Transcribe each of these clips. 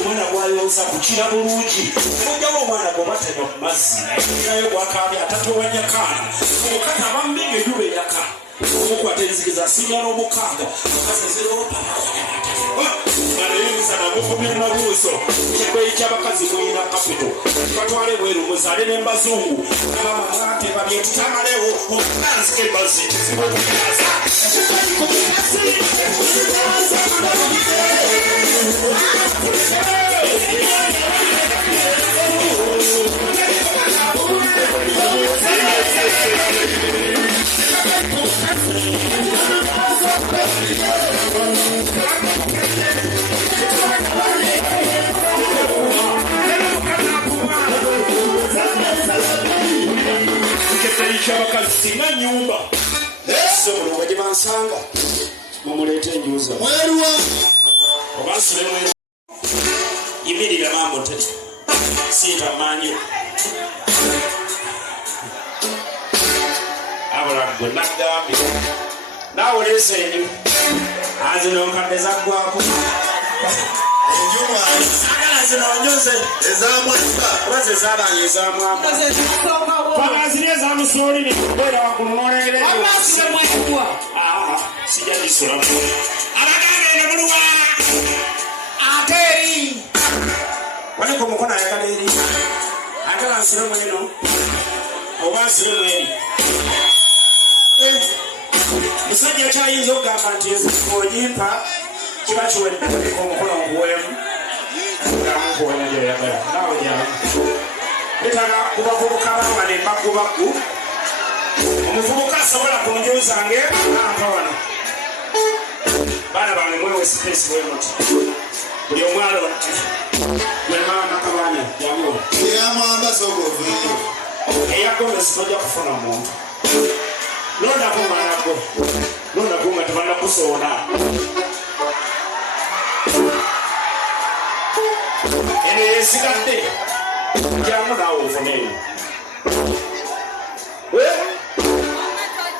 omwana gwayonsa kukira bulungi mujjawo omwana gwobatanywa ku mazzi naye gwakaabya atatowanya kaana omukana bammenge juba eyaka omukwata enzigiza asinya n'omukaaga aleyinza namukomya nabuuso ekigweyi ky'abakazi mulina kapito batwale bweru muzaale n'embazungu abamamwate babyetutamalewo omukanzika embazi kizibu okuyaza kyabakazi singa nyumba sobulunga gye bansanga mumuleete enjuza mweruwa obansibemwe yimirira mamote siita manyo abula gwe nagambi naawe oleesa enyu azino nkadde zaggwako agala zino onyoze ezamwamba oba ze zaalanye ezamwamba pagaziri ezamusoolini bwera waggulu n'olengereyo sijja gisulamu abagambe ene muluwa ate eri waliko omukono ayagala eri agala nsiremu eno oba nsiremu eri musajja kyayinza okugamba nti onyimpa kiba kiweddeeko omukono oguwemu gamukuwena gyoyagala naawe jamu betala kubavubuka bamale mbagubaggu omuvubuka asobola kunjuzange nampa wano baana bange mwewe sipesi bwemuti buli omwalo wemama kabanya jamu eyamwamba sogovuyo eyagomesi tojja kufuna muntu londaku manago londaku nga tebanakusoona eno yesigadde jamu naawe ofuneyo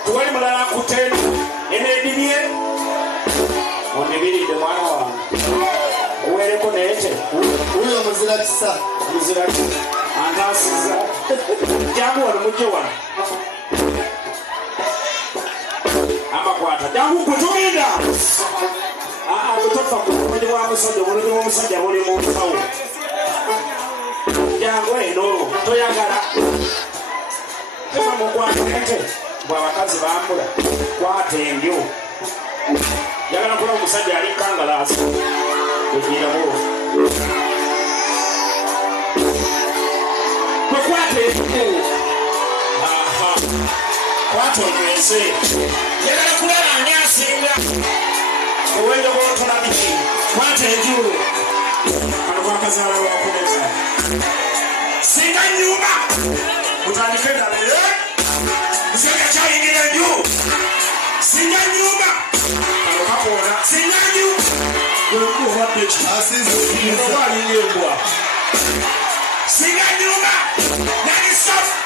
tewali mulala akutenda eno edibye onibiridde mwana wange owereko neete uyo muzira kisa muzira kisa antasiza jamu wano mujje wano amakwata jangu kutugenda butofa kubumenyi bwa musajja obulumi bw'omusajja buli mu nsawo jangu eno toyagala eva mukwata ente bw'abakazi bambula kwata endyo yagala kula omusajja ali kangalaasi egiramu kwekwata endyo kwata onyweze yagala kulaba ani asinga owenjo bwotolabiki kwata enjulu kano kwakazaala lwakuneza singa nyumba mutandike ndabire musajja kyayingira enju singa nyumba kano kakoona singa nyumba obadde oba alinga embwa singa nyumba nanisofu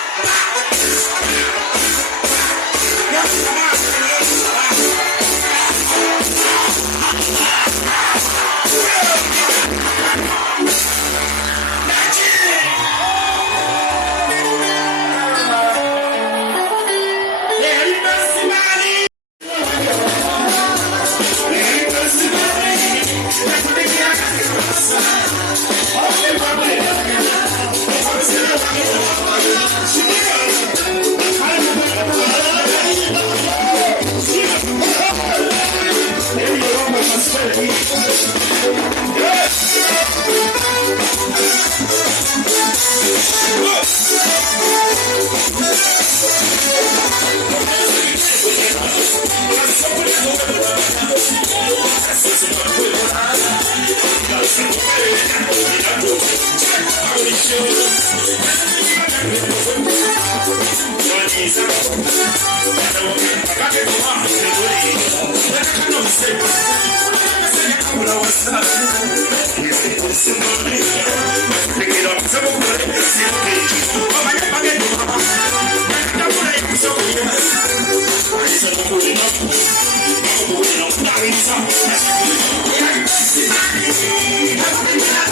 Thank you.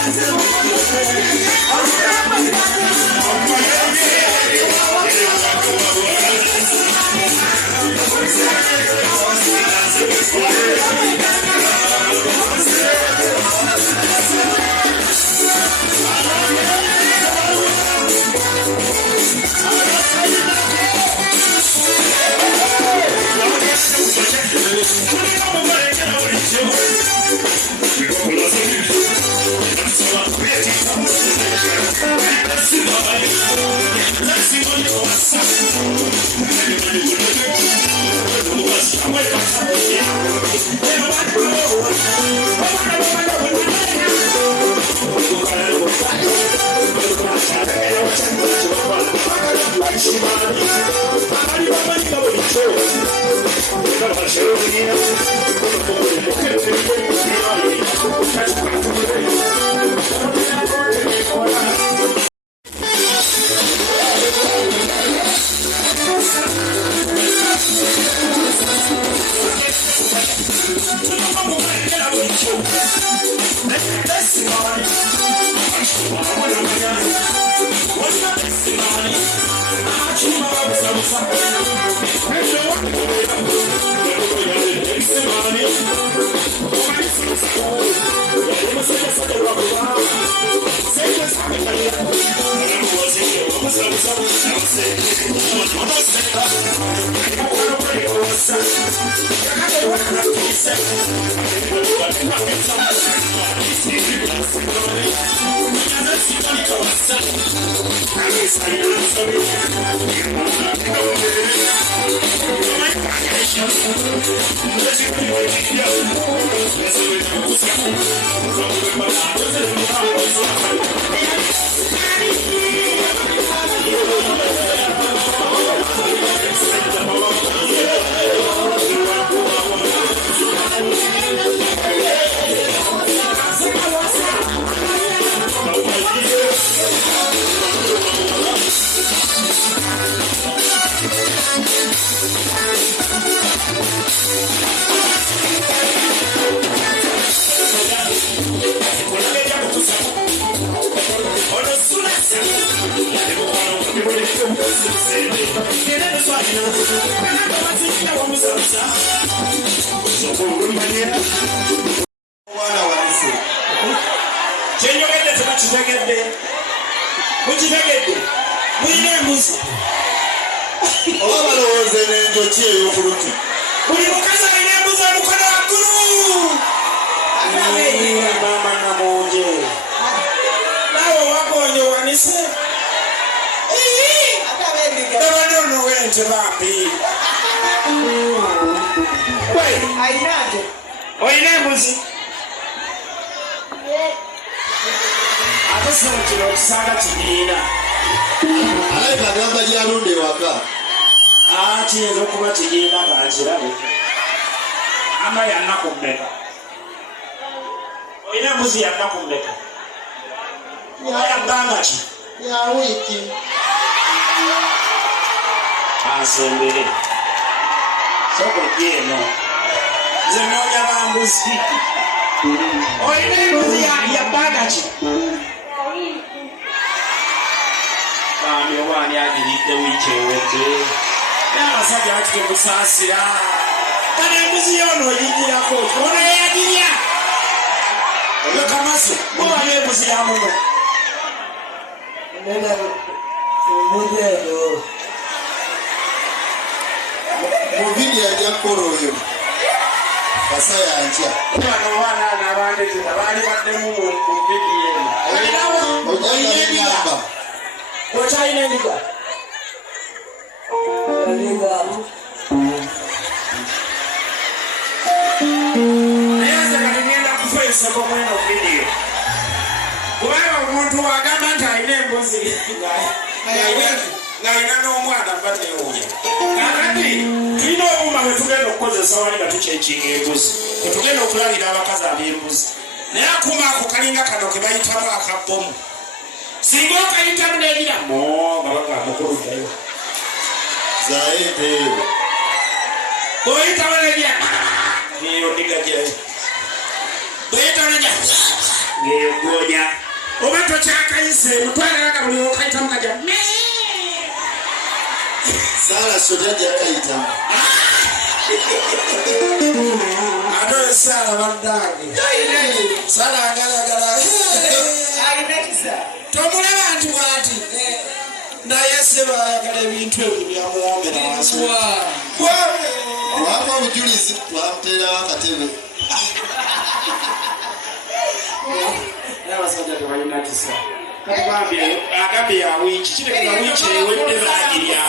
agambye ya wiiki kitegeza wiiki ewedde baagirya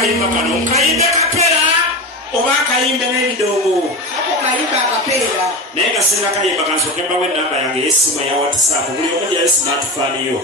kayimba kano kayimbe kapera oba kayimbe n'ebidongo naye nga singa kayimba kansooke mbawo ennamba yange y'essimu eya whatsapp buli omu gyali smartphone yo